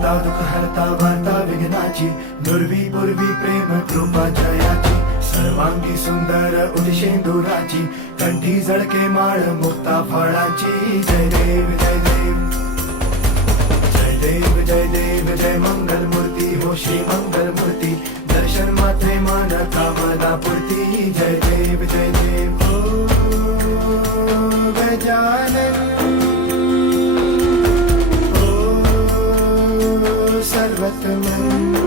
करता दुःख हरता वार्ता विघ्नाची, दुर्वी पूर्वी प्रेम कृपा जयाची, सर्वांगी सुंदर उदिशेंदुराची, कंठी झळके माळ मुक्ता फळाची. जय देव जय देव जय देव जय देव जय मंगल मूर्ती हो श्री मंगल मूर्ती, दर्शन मात्रे मन कामना पूर्ती. जय देव जय देव हो गजानन हो सर्वतमन.